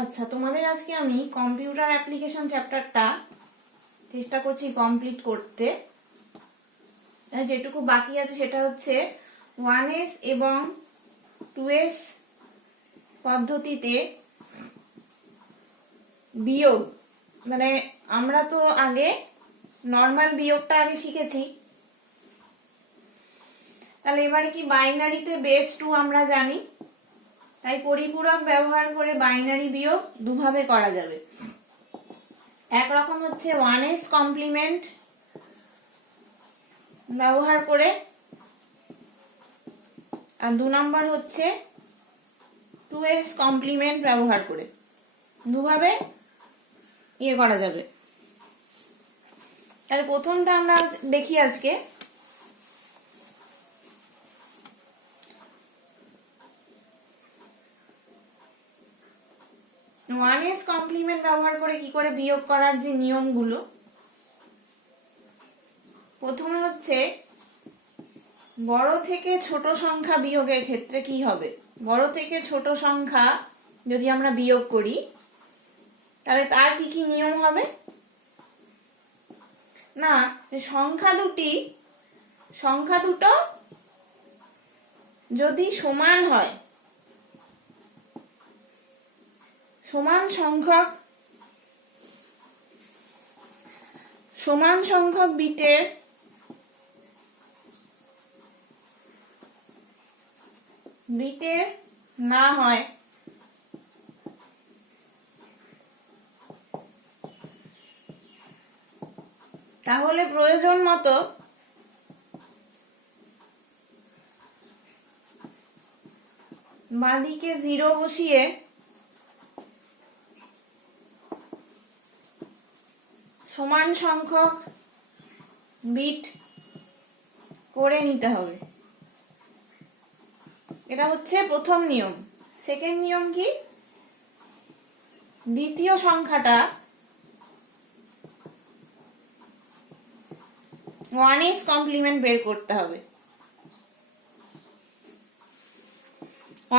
আচ্ছা, তোমাদের আজকে আমি কম্পিউটার অ্যাপ্লিকেশন চ্যাপ্টারটা চেষ্টা করছি কমপ্লিট করতে। যেটুকু বাকি আছে সেটা হচ্ছে 1S এবং 2S পদ্ধতিতে বিয়োগ। মানে আমরা তো আগে নর্মাল বিয়োগটা আগে শিখেছি, তাহলে এবারে কি বাইনারিতে বেস 2 আমরা জানি, তাই পরিপূরক ব্যবহার করে বাইনারি বিয়োগ দুভাবে করা যাবে। একরকম হচ্ছে 1S কমপ্লিমেন্ট ব্যবহার করে, আর 2 নম্বর হচ্ছে 2S কমপ্লিমেন্ট ব্যবহার করে। দুভাবে করা যাবে। তাহলে প্রথমটা আমরা দেখি আজকে। ওয়ান এস কমপ্লিমেন্ট ব্যবহার করে কি করে বিয়োগ করার যে নিয়মগুলো, প্রথমে হচ্ছে বড় থেকে ছোট সংখ্যা বিয়োগের ক্ষেত্রে কি হবে। বড় থেকে ছোট সংখ্যা যদি আমরা বিয়োগ করি তাহলে তার কি কি নিয়ম হবে না, যে সংখ্যা দুটো যদি সমান হয়, সমান সংখ্যক বিটের না হয়, তাহলে প্রয়োজন মতো বাঁদিকে 0 বসিয়ে সমান সংখ্যক বিট করে নিতে হবে। এটা হচ্ছে প্রথম নিয়ম। সেকেন্ড নিয়ম কি, দ্বিতীয় সংখ্যাটা 1S কমপ্লিমেন্ট বের করতে হবে।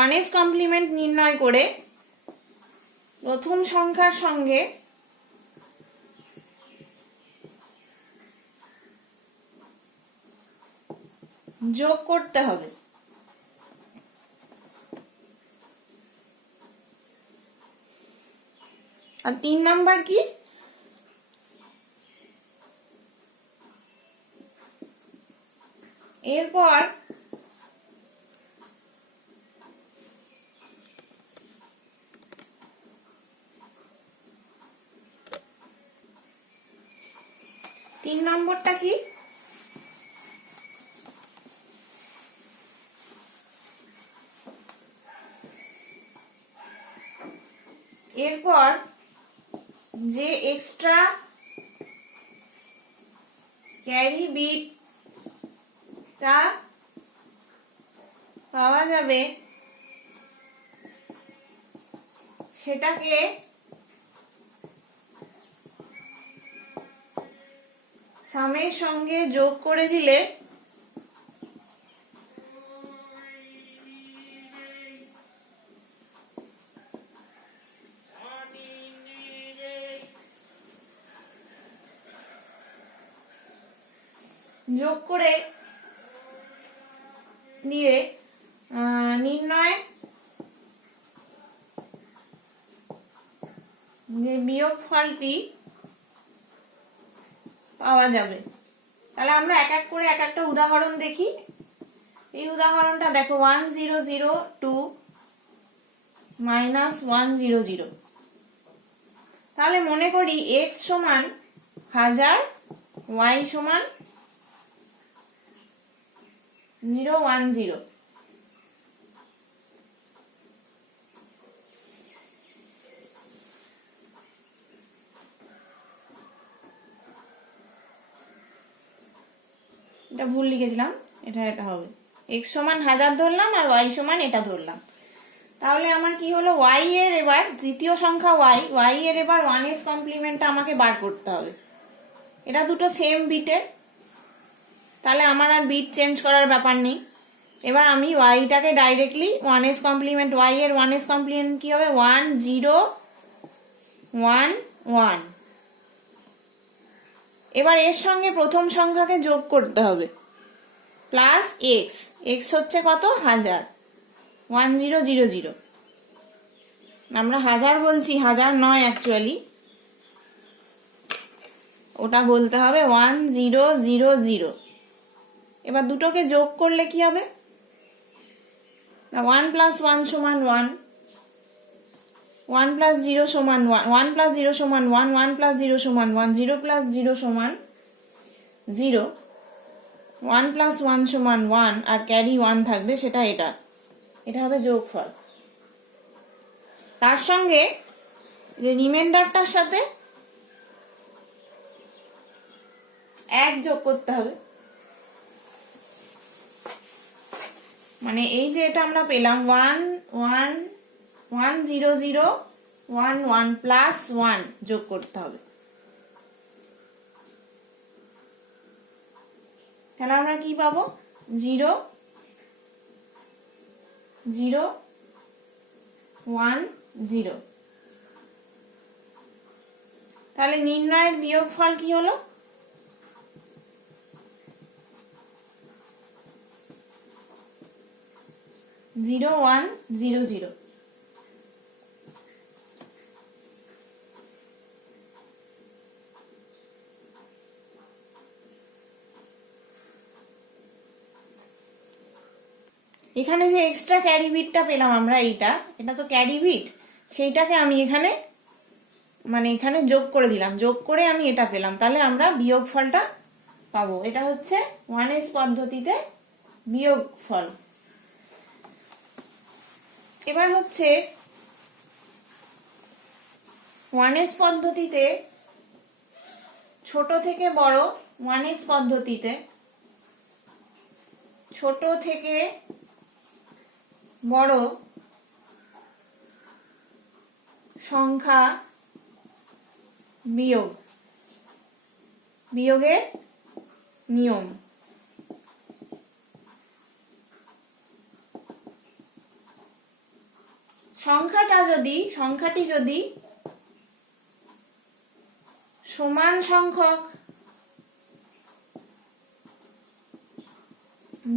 1S কমপ্লিমেন্ট নির্ণয় করে প্রথম সংখ্যার সঙ্গে যোগ করতে হবে। আর 3 নাম্বার কি, এরপর তিন নম্বরটা কি, এরপর যে এক্সট্রা ক্যারি বিটটা পাওয়া যাবে সেটাকে সামের সঙ্গে যোগ করে দিলে যোগ করে দিয়ে নির্ণয় যে বিয়োগ ফলটি পাওয়া যাবে। তাহলে আমরা এক এক করে এক একটা উদাহরণ দেখি। এই উদাহরণটা দেখো, 1002 -100। তাহলে মনে করি x সমান 1000, y সমান 010। এটা ভুল লিখেছিলাম, এটা হবে x সমান 1000 ধরলাম আর y সমান এটা ধরলাম। তাহলে আমার কি হলো, y এর এবার দ্বিতীয় সংখ্যা y এর এবার 1S কমপ্লিমেন্টটা আমাকে বার করতে হবে। এটা দুটো সেম বিটের, তাহলে আমার আর বিট চেঞ্জ করার ব্যাপার নেই। এবার আমি yটাকে ডাইরেক্টলি 1S কমপ্লিমেন্ট, y এর 1S কমপ্লিমেন্ট কি হবে, 10 1 1। এবার এর সঙ্গে প্রথম সংখ্যাকে যোগ করতে হবে, প্লাস এক্স, এক্স হচ্ছে কত 1000, 1000। আমরা 1000 বলছি, 1000 নয় অ্যাকচুয়ালি, ওটা বলতে হবে 1000। এবার দুটোকে যোগ করলে কি হবে, 1 + 1 = 1, 1 + 0 = 1, 1 + 0 = 1, 1 + 0 = 1, 0 + 0 = 0, 1 + 1 = 1, আর ক্যারি 1 থাকবে, সেটা এটা হবে যোগফল। তার সঙ্গে যে রিমাইন্ডারটার সাথে 1 যোগ করতে হবে, মানে এই যে এটা আমরা পেলাম 1 1 1 0 0 1 1 প্লাস 1 যোগ করতে হবে। তাহলে আমরা কি পাবো, 0 0 1 0। তাহলে নির্ণয়ের বিয়োগফল কি হলো, 0 1 0 0। এখানে যে এক্সট্রা ক্যারি বিটটা পেলাম আমরা, এটা তো ক্যারি বিট, সেইটাকে আমি এখানে মানে এখানে যোগ করে দিলাম, যোগ করে আমি এটা পেলাম। তাহলে আমরা বিয়োগফলটা পাবো। এটা হচ্ছে 1s পদ্ধতিতে বিয়োগফল। এবার হচ্ছে 1s পদ্ধতিতে ছোট থেকে বড়, 1s পদ্ধতিতে ছোট থেকে বড় সংখ্যা বিয়োগের নিয়ম। সংখ্যাটি যদি সমান সংখ্যক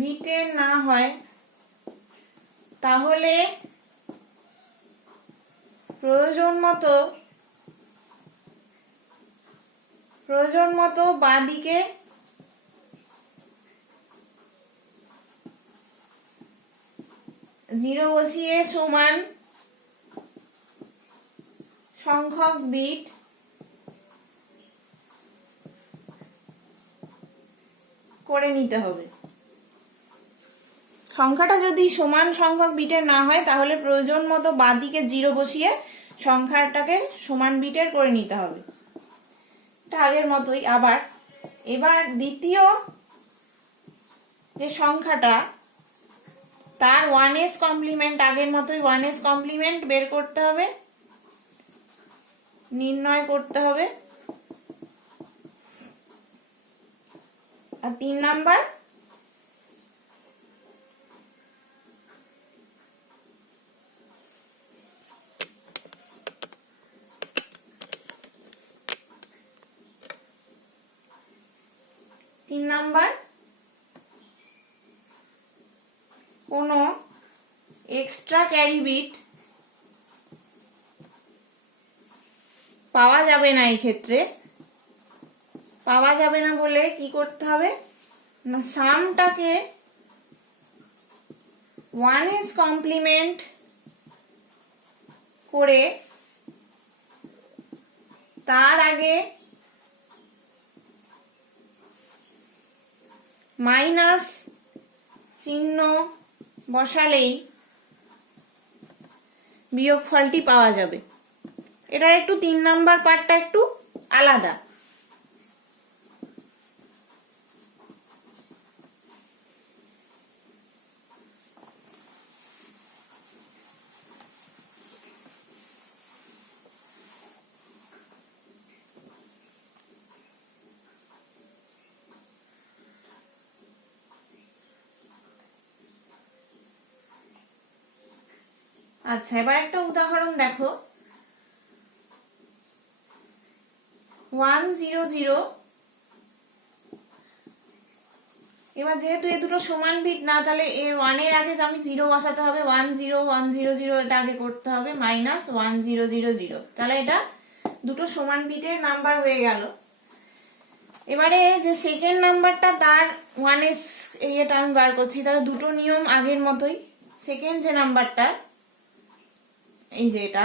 বিটের না হয়, তাহলে প্রয়োজন মতো বাঁদিকে জিরো বসিয়ে সমান সংখ্যক বিট করে নিতে হবে। সংখ্যাটা যদি সমান সংখ্যক বিটের না হয়, তাহলে প্রয়োজন মতো বাঁদিকে জিরো বসিয়ে সংখ্যাটাকে সমান বিটের করে নিতে হবে। এটা আগের মতোই। এবার দ্বিতীয় যে সংখ্যাটা, তার 1s কমপ্লিমেন্ট, আগের মতোই 1s কমপ্লিমেন্ট বের করতে হবে, নির্ণয় করতে হবে। আর 3 নাম্বার কোনো এক্সট্রা ক্যারি বিট পাওয়া যাবে না। এই ক্ষেত্রে পাওয়া যাবে না বলে কি করতে হবে না, সামটাকে 1s কমপ্লিমেন্ট করে তার আগে মাইনাস চিহ্ন বসালেই বিয়োগফলটি পাওয়া যাবে। এটার একটু 3 নাম্বার পার্টটা একটু আলাদা। আচ্ছা, এবার একটা উদাহরণ দেখো। 100। এবার যেহেতু এ দুটো সমান বিট না, তাহলে এর 1 এর আগে আমি 0 বসাতে হবে, 10100 এটা আগে করতে হবে, -1000। তাহলে এটা দুটো সমান বিটের নাম্বার হয়ে গেল। এবারে যে সেকেন্ড নাম্বারটা তার 1s এটা আমি বার করছি, তাহলে দুটো নিয়ম আগের মতোই। সেকেন্ড যে নাম্বারটা, এই যে এটা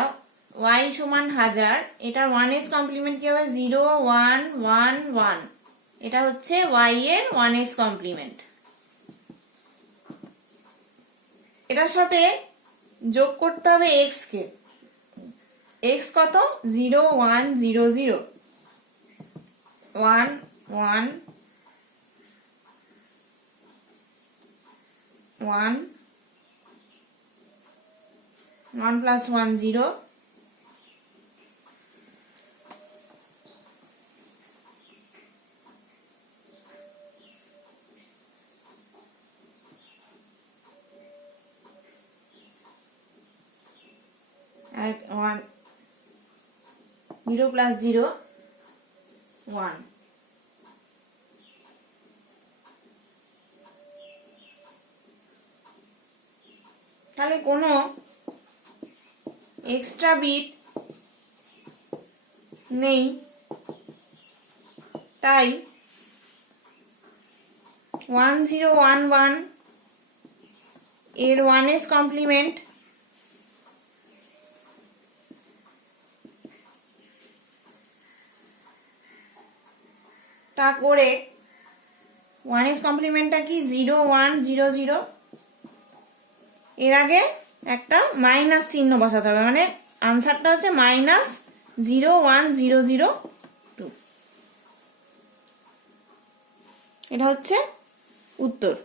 y সমান 1000, এটার 1s কমপ্লিমেন্ট কি হবে? 0111। এটা হচ্ছে y এর 1s কমপ্লিমেন্ট। এটার সাথে যোগ করতে হবে x কে। x কত? 0100, 1 1 1 1 plus 1 0, and 1 0 plus 0 1। তাহলে কোনো এক্সট্রা বিট নেই, তাই 1011 এর 1s কমপ্লিমেন্ট তা করে 1s কমপ্লিমেন্টটা কি? 0100। এর আগে একটা মাইনাস চিহ্ন বসাতে হবে, মানে আনসারটা হচ্ছে -01002। এটা হচ্ছে উত্তর।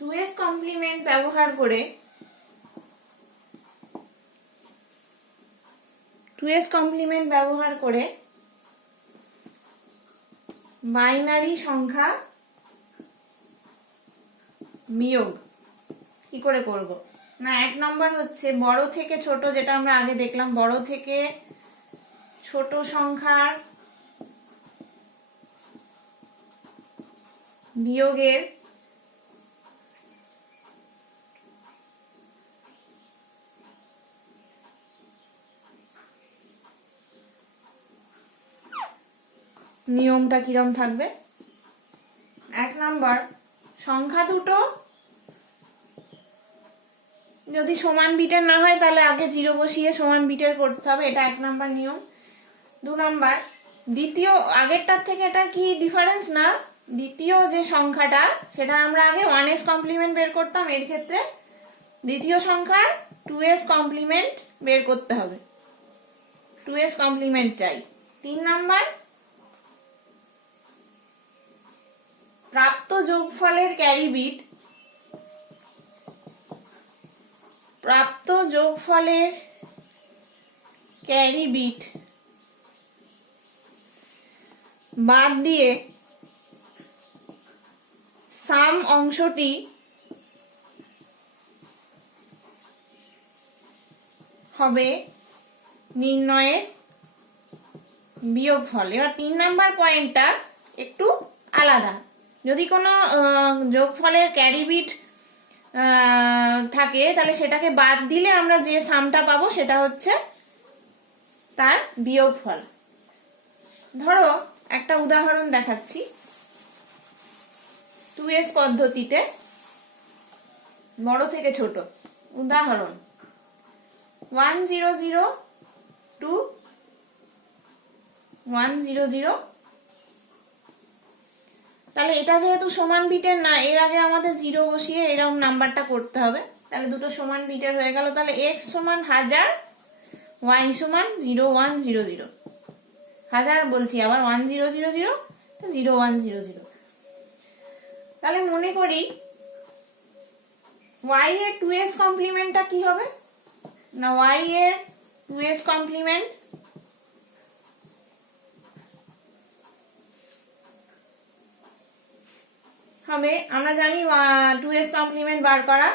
টুএস কমপ্লিমেন্ট ব্যবহার করে বাইনারি সংখ্যা বিয়োগ কি করে করব? না, 1 নম্বর হচ্ছে বড় থেকে ছোট, যেটা আমরা আগে দেখলাম, বড় থেকে ছোট সংখ্যার বিয়োগের নিয়মটা কিরম থাকবে? 1 নম্বর, সংখ্যা দুটো যদি সমান বিটের না হয় তাহলে আগে 0 বসিয়ে সমান বিটের করতে হবে, এটা 1 নম্বর নিয়ম। 2 নম্বর, দ্বিতীয় আগেরটার থেকে এটা কি ডিফারেন্স না, দ্বিতীয় যে সংখ্যাটা সেটা আমরা আগে 1s কমপ্লিমেন্ট বের করতাম, এর ক্ষেত্রে দ্বিতীয় সংখ্যার 2s কমপ্লিমেন্ট বের করতে হবে, 2s কমপ্লিমেন্ট চাই। 3 নম্বর, প্রাপ্ত যোগফলের ক্যারি বিট বাদ দিয়ে সাম অংশটি হবে নির্ণয়ের বিয়োগফল। এবার 3 নাম্বার পয়েন্টটা একটু আলাদা। যদি কোনো যোগফলের ক্যারি বিট থাকে তাহলে সেটাকে বাদ দিলে আমরা যে সামটা পাবো সেটা হচ্ছে তার বিয়োগফল। ধরো একটা উদাহরণ দেখাচ্ছি, 2s পদ্ধতিতে বড় থেকে ছোট। উদাহরণ 100 to 100, তাহলে এটা যেহেতু সমান বিটের না, এর আগে আমাদের 0 বসিয়ে এরকম নাম্বারটা করতে হবে। তাহলে দুটো সমান বিটের হয়ে গেল। তাহলে x সমান 1000, y সমান 0100। 1000 বলছি আবার 1000, 0100। তাহলে মনে করি y এর 2s কমপ্লিমেন্টটা কি হবে না, y এর 2s কমপ্লিমেন্ট হবে, আমরা জানি 2s কমপ্লিমেন্ট বার করা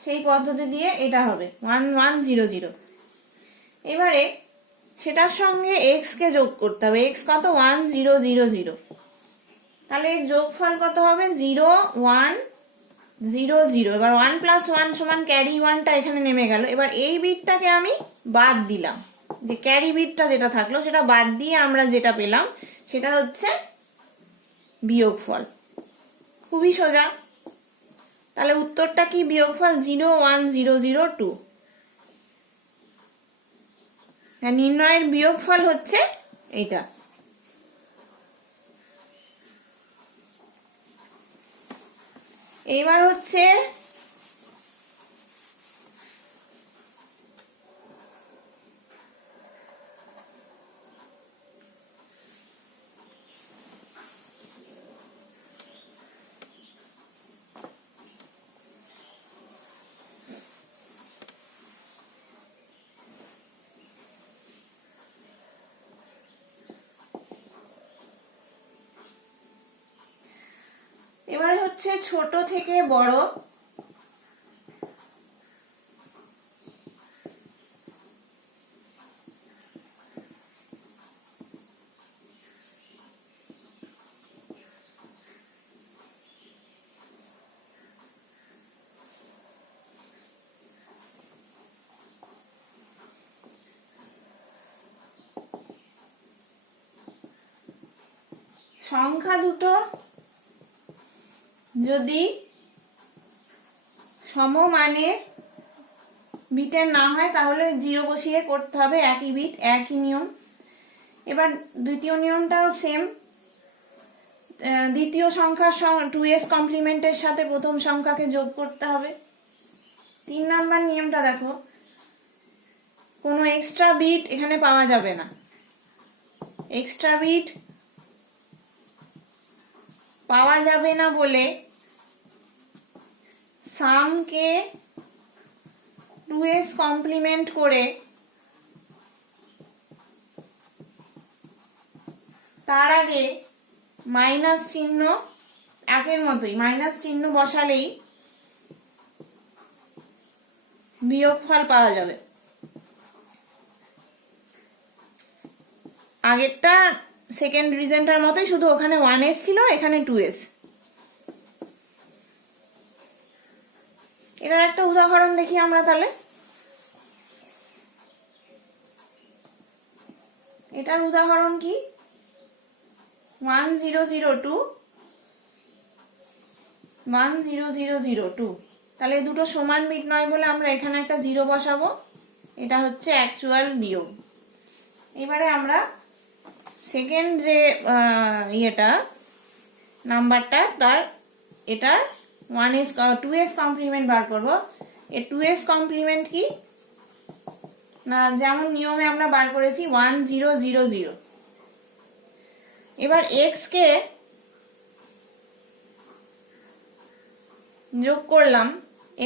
সেই পদ্ধতি দিয়ে এটা হবে 1100। এবারে সেটার সঙ্গে x কে যোগ করতে হবে। x কত? 1000। তাহলে এর যোগফল কত হবে? 0100। এবার 1 + 1 সমান ক্যারি 1টা এখানে নেমে গেল। এবার এই বিটটাকে আমি বাদ দিলাম, যে ক্যারি বিটটা যেটা থাকলো সেটা বাদ দিয়ে আমরা যেটা পেলাম সেটা হচ্ছে বিয়োগফল। খুবই সোজা। তাহলে উত্তরটা কি? বিয়োগফল 01002। নির্ণয়ের বিয়োগফল হচ্ছে এইটা। এইবার হচ্ছে ছোট থেকে বড় সংখ্যা দুটো যদি সমমানের বিটের না হয় তাহলে 0 বসিয়ে করতে হবে, একই বিট একই নিয়ম। এবার দ্বিতীয় নিয়মটাও সেম। দ্বিতীয় সংখ্যার 2s কমপ্লিমেন্টের সাথে প্রথম সংখ্যাকে যোগ করতে হবে। 3 নাম্বার নিয়মটা দেখো, কোনো এক্সট্রা বিট এখানে পাওয়া যাবে না। এক্সট্রা বিট পাওয়া যাবে না বলে সামকে 2s কমপ্লিমেন্ট করে তার আগে মাইনাস চিহ্ন, আগের মতোই মাইনাস চিহ্ন বসালেই বিয়োগফল পাওয়া যাবে। আগেরটা সেকেন্ড রিজনটার মতোই, শুধু ওখানে 1s ছিল, এখানে 2s। এটার একটা উদাহরণ দেখি আমরা তাহলে। এটার উদাহরণ কি? 1002 100002। তাহলে দুটো সমান বিট নয় বলে আমরা এখানে একটা 0 বসাবো। এটা হচ্ছে অ্যাকচুয়াল বিয়োগ। এবারে আমরা সেকেন্ড যে ইয়েটা নাম্বারটা তার এটার 2s কমপ্লিমেন্ট বার করব। এই 2s কমপ্লিমেন্ট কি না, যেমন নিয়মে আমরা বার করেছি 1000। এবার x কে যোগ করলাম,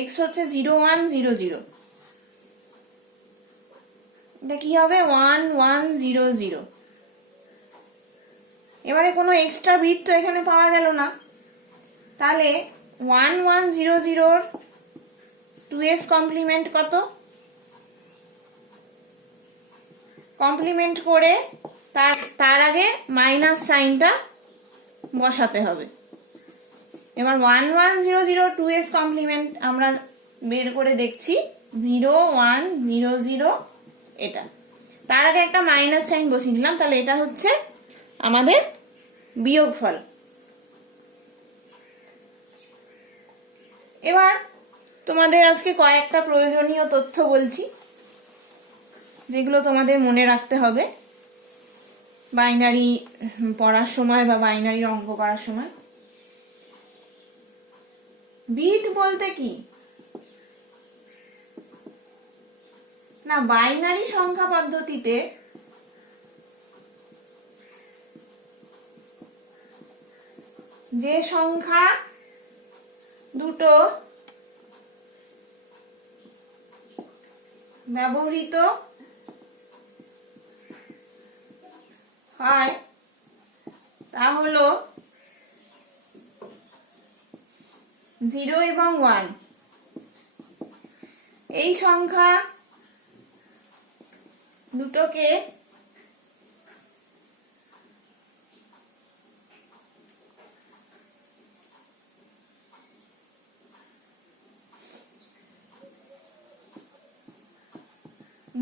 x হচ্ছে 0100। এটা কি হবে? 1100। এবারে কোনো এক্সট্রা বিট তো এখানে পাওয়া গেল না, তাহলে 1100 2s কমপ্লিমেন্ট কত? কমপ্লিমেন্ট করে তার আগে মাইনাস সাইনটা বসাতে হবে। এবার 1100 2s কমপ্লিমেন্ট আমরা বের করে দেখছি 0100 এটা। তার আগে একটা মাইনাস সাইন বসিয়ে দিলাম, তাহলে এটা হচ্ছে আমাদের বিয়োগফল। এবার তোমাদের আজকে কয়েকটা প্রয়োজনীয় তথ্য বলছি, যেগুলো তোমাদের মনে রাখতে হবে বাইনারি পড়ার সময় বা বাইনারি অঙ্ক করার সময়। বিট বলতে কি না, বাইনারি সংখ্যা পদ্ধতিতে যে সংখ্যা দুটো ব্যবহৃত হয় তা হলো 0 এবং 1। এই সংখ্যা দুটোকে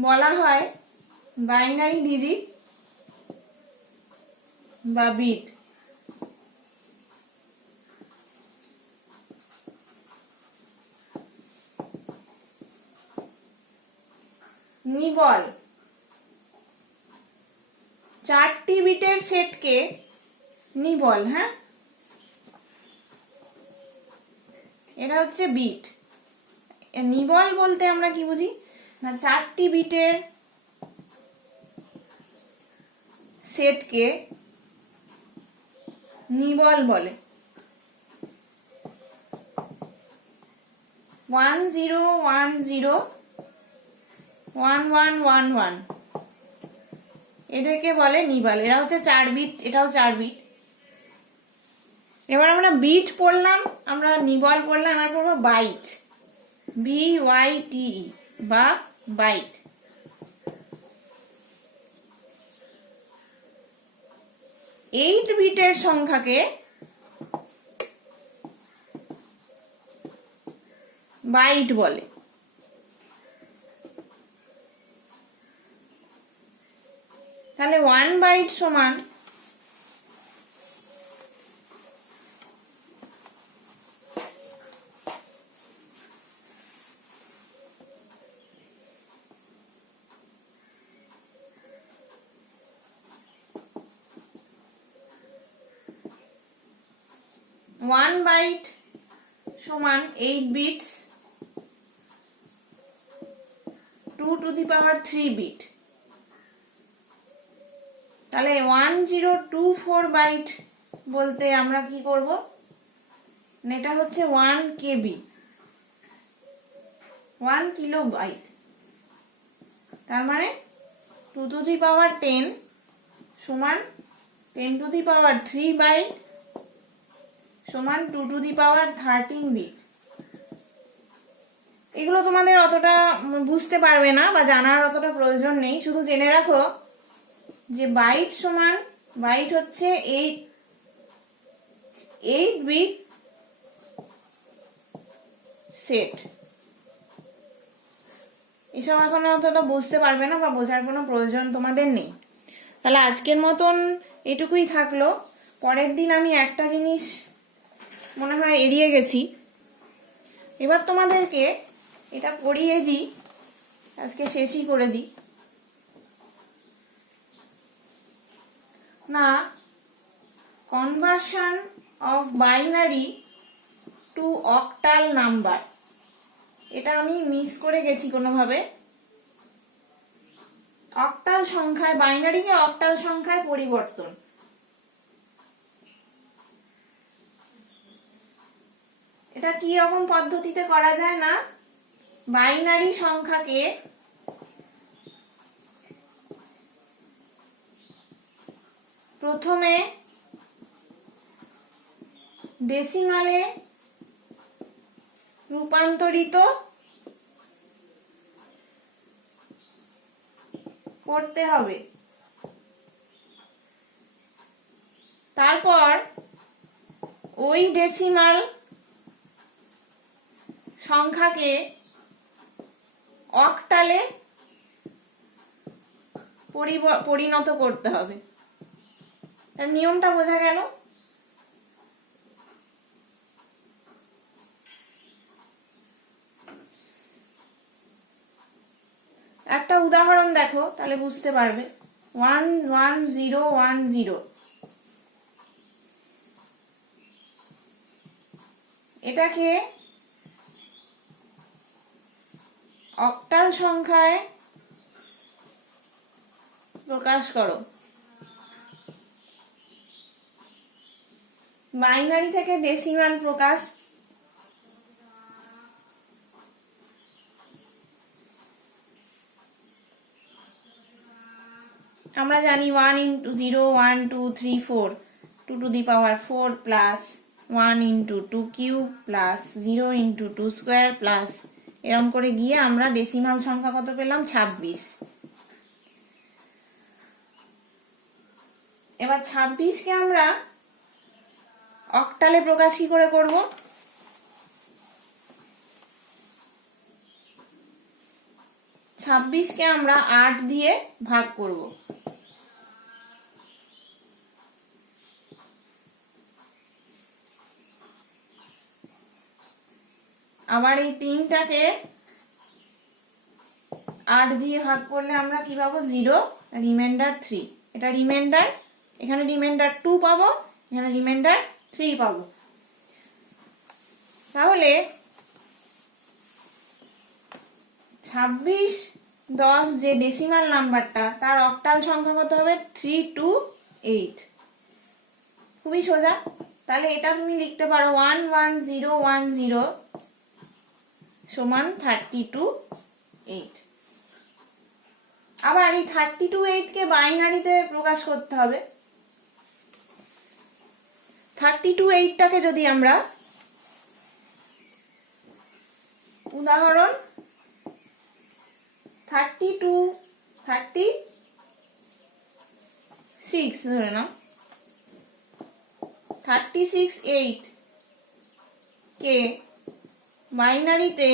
বলা হয় বাইনারি ডিজিট বা বিট। নিবল 4টি বিটের সেটকে নিবল, হ্যাঁ এটা হচ্ছে বিট। নিবল বলতে আমরা কি বুঝি না, 4টি বিটের সেটকে নিবল বলে। 1 0 1 0 1 1 1 1 এদেরকে বলে নিবল। এরা হচ্ছে 4 বিট, এটাও 4 বিট। এবার আমরা বিট পড়লাম, আমরা নিবল পড়লাম, আমরা পড়বো বাইট, BYTE বা বাইট। এইট বিটের সংখ্যাকে বাইট বলে। তাহলে 1 বাইট সমান 1 বাইট সমান 8 bits 2 to the power 3 bit. তাহলে 1024 বাইট বলতে আমরা কি করব, এটা হচ্ছে 1 KB, 1 কিলো বাইট। তার মানে 2 টু দি পাওয়ার 10 সমান 10 টু দি পাওয়ার 3 বাইট সমান 2 টু দি পাওয়ার 13 বিট। এগুলো তোমাদের অতটা বুঝতে পারবে না বা জানার অতটা প্রয়োজন নেই, শুধু জেনে রাখো যে বাইট সমান, বাইট হচ্ছে 8 বিট সেট। এসব এখন অতটা বুঝতে পারবে না বা বোঝার কোনো প্রয়োজন তোমাদের নেই। তাহলে আজকের মতন এটুকুই থাকলো। পরের দিন আমি একটা জিনিস মনে হয় এড়িয়ে গেছি, এবার তোমাদেরকে এটা পড়িয়ে দিই, আজকে শেষই করে দিই না। Conversion of binary two octal number, এটা আমি মিস করে গেছি কোনোভাবে। অক্টাল সংখ্যায়, বাইনারিকে অক্টাল সংখ্যায় পরিবর্তন। এটা কি রকম পদ্ধতিতে করা যায় না, বাইনারি সংখ্যাকে প্রথমে ডেসিমালে রূপান্তরিত করতে হবে, তারপর ওই ডেসিমাল সংখ্যাকে অক্টালে পরিণত করতে হবে। তার নিয়মটা বোঝা গেল? একটা উদাহরণ দেখো, তাহলে বুঝতে পারবে। 1 1 0 1 0 এটাকে অক্টাল সংখ্যায় প্রকাশ করো। বাইনারি থেকে ডেসিমাল প্রকাশ। আমরা জানি 1 into 0 1 2 3 4 2 to the power 4 plus 1 into 2 cube plus 0 into 2 square plus এরকম করে গিয়ে আমরা ডেসিমাল সংখ্যা কত পেলাম? 26। এবার 26 কে আমরা অক্টালে প্রকাশ কি করে করব? 26 কে আমরা 8 দিয়ে ভাগ করব। আবার এই 3টাকে 8 দিয়ে ভাগ করলে আমরা কি পাবো? 0, রিমাইন্ডার 3। এটা রিমাইন্ডার, এখানে রিমাইন্ডার 2 পাবো, এখানে রিমাইন্ডার 3 পাবো। তাহলে 26 10 যে ডেসিমাল নাম্বারটা, তার অক্টাল সংখ্যা কত হবে? 328। খুবই সোজা। তাহলে এটা তুমি লিখতে পারো 11010 সমান 328। আবার এই 328 কে বাইনারিতে প্রকাশ করতে হবে। 328টাকে যদি আমরা উদাহরণ 36 ধরে নাও, 368 কে বাইনারিতে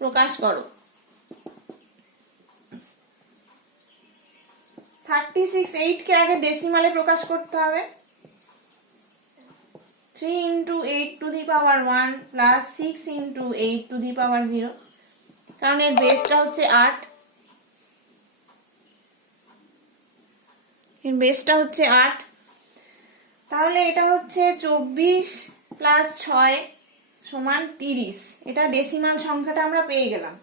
প্রকাশ করো। 368 কে আগে ডেসিমালে প্রকাশ করতে হবে। 3 into 8 to the power 1 plus 6 into 8 to the power 0, কারণ এর বেসটা হচ্ছে 8, এর বেসটা হচ্ছে 8। তাহলে এটা হচ্ছে 24 প্লাস 6 সমান 30। এটা ডেসিমাল সংখ্যাটা আমরা পেয়ে গেলাম।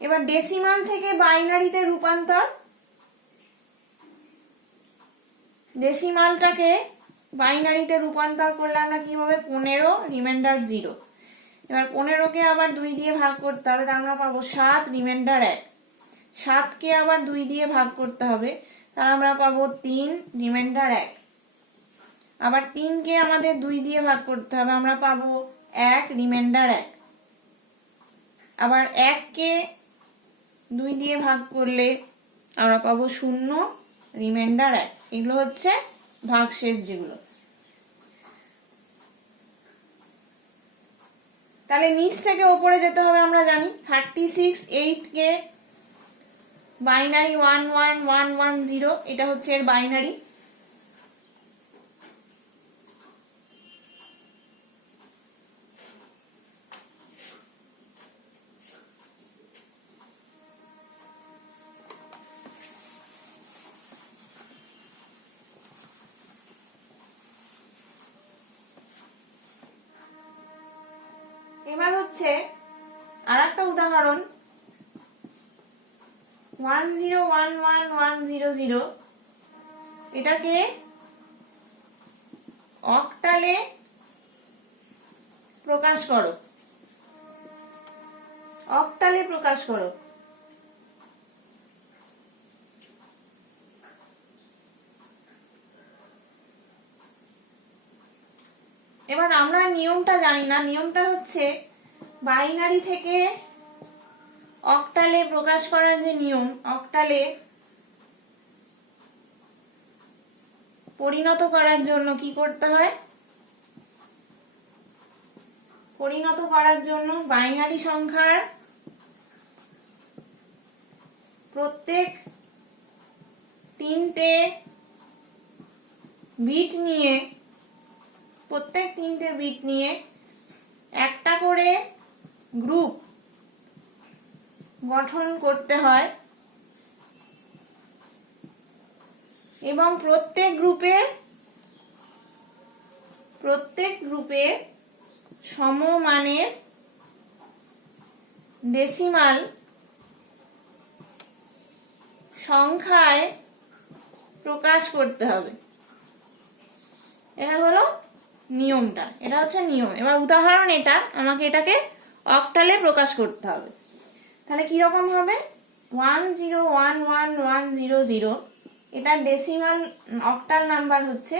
এবার ডেসিমাল থেকে বাইনারিতে রূপান্তর। ডেসিমালটাকে বাইনারিতে রূপান্তর করলে আমরা কি হবে? 15, রিমাইন্ডার 0। এবার 15কে আবার 2 দিয়ে ভাগ করতে হবে, তার আমরা পাবো 7, রিমাইন্ডার 1। 7কে আবার 2 দিয়ে ভাগ করতে হবে, তার আমরা পাবো 3, রিমাইন্ডার 1। আবার 3কে আমাদের 2 দিয়ে ভাগ করতে হবে, আমরা পাবো 1, রিমাইন্ডার 1। আবার 1কে 2 দিয়ে ভাগ করলে আমরা পাবো 0, রিমাইন্ডার 1। এগুলো হচ্ছে ভাগশেষ যেগুলো। তাহলে নিচ থেকে ওপরে যেতে হবে। আমরা জানি 368 কে বাইনারি 11110, এটা হচ্ছে এর বাইনারি। এবার হচ্ছে আর একটা উদাহরণ 1011100, এটাকে অক্টালে প্রকাশ করো। অক্টালে প্রকাশ করো। এবার আমরা নিয়মটা জানি না। নিয়মটা হচ্ছে বাইনারি থেকে অক্টালে প্রকাশ করার যে নিয়ম, অক্টালে পরিণত করার জন্য কি করতে হয়? পরিণত করার জন্য বাইনারি সংখ্যার প্রত্যেক 3টে বিট নিয়ে, প্রত্যেক 3টে বিট নিয়ে একটা করে গ্রুপ গঠন করতে হয় এবং প্রত্যেক গ্রুপে প্রত্যেক গ্রুপের সমমানের ডেসিমাল সংখ্যায় প্রকাশ করতে হবে। এটা হলো নিয়মটা, এটা হচ্ছে নিয়ম। এবার উদাহরণ, এটা আমাকে এটাকে অক্টালে প্রকাশ করতে হবে। তাহলে কিরকম হবে? 10111100, এটার ডেসিমাল অক্টাল নাম্বার হচ্ছে,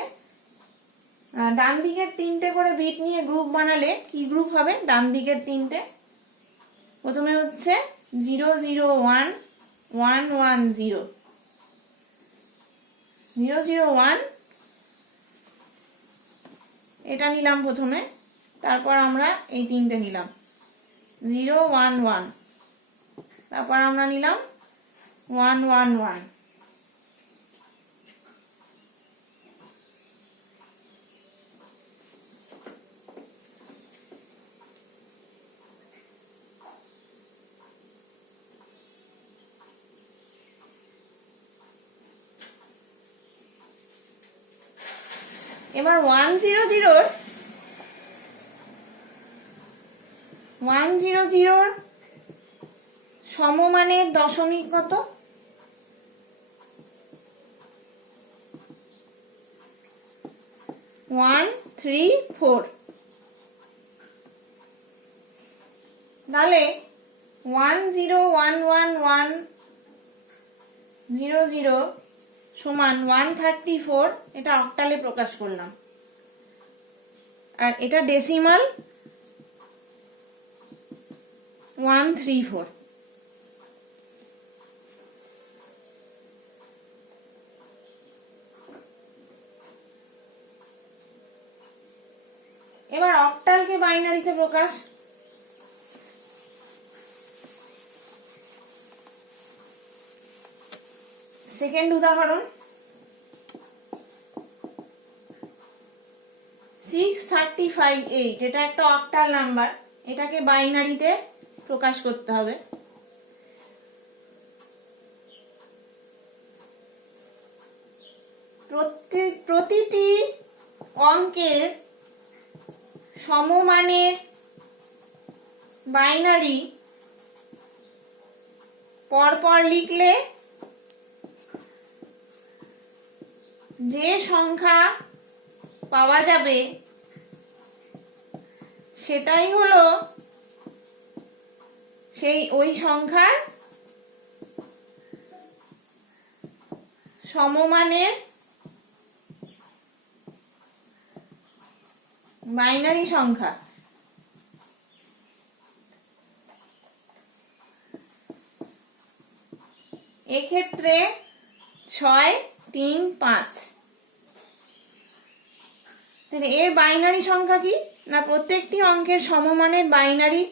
ডান দিকের 3টে করে বিট নিয়ে গ্রুপ বানালে কি গ্রুপ হবে? ডান দিকের 3টে, প্রথমে হচ্ছে 001110, 001 এটা নিলাম প্রথমে, তারপর আমরা এই 3টে নিলাম 011, তারপর আমরা নিলাম 111, এবার 100 সমমানের দশমিক কত? 134। তাহলে 1011100 সমান 134, এটা অক্টালে প্রকাশ করলাম। আর এটা ডেসিমাল 134। এবার অক্টালকে বাইনারিতে প্রকাশ। সেকেন্ড উদাহরণ, 6358, এটা একটা অক্টাল নাম্বার, এটাকে বাইনারিতে প্রকাশ করতে হবে। প্রতিটি অঙ্কের সমমানের বাইনারি পরপর লিখলে যে সংখ্যা পাওয়া যাবে সেটাই হলো ওই সংখ্যার সমমানের বাইনারি সংখ্যা। এক্ষেত্রে 6, 3, 5। তাহলে এর বাইনারি সংখ্যা কি না, প্রত্যেকটি অঙ্কের সমমানের বাইনারি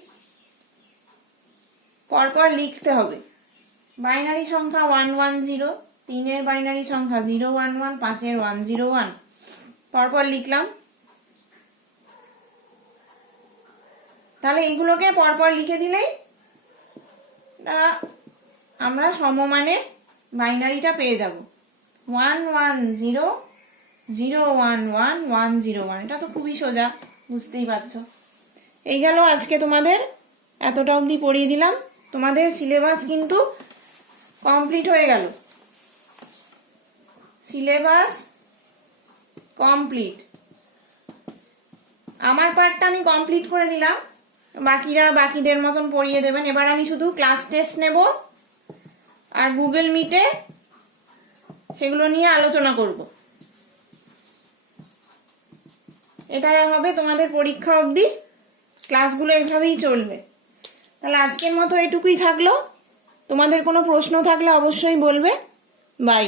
পরপর লিখতে হবে। বাইনারি সংখ্যা 110, 3-এর বাইনারি সংখ্যা 011, 5-এর 101, পরপর লিখলাম। তাহলে এইগুলোকে পরপর লিখে দিলেই আমরা সমমানের বাইনারিটা পেয়ে যাব। 110, 011, 101, এটা তো খুবই সোজা, বুঝতেই পারছো। এই গেল আজকে তোমাদের, এতটা অবধি পড়িয়ে দিলাম। তোমাদের সিলেবাস কিন্তু কমপ্লিট হয়ে গেল, সিলেবাস কমপ্লিট। আমার পার্টটা আমি কমপ্লিট করে দিলাম, বাকিরা বাকিদের মতন পড়িয়ে দেবেন। এবার আমি শুধু ক্লাস টেস্ট নেব আর গুগল মিটে সেগুলো নিয়ে আলোচনা করব। এটাই হবে তোমাদের পরীক্ষা অবধি, ক্লাসগুলো এভাবেই চলবে। তাহলে আজকের মতো এটুকুই থাকলো। তোমাদের কোনো প্রশ্ন থাকলে অবশ্যই বলবে। বাই।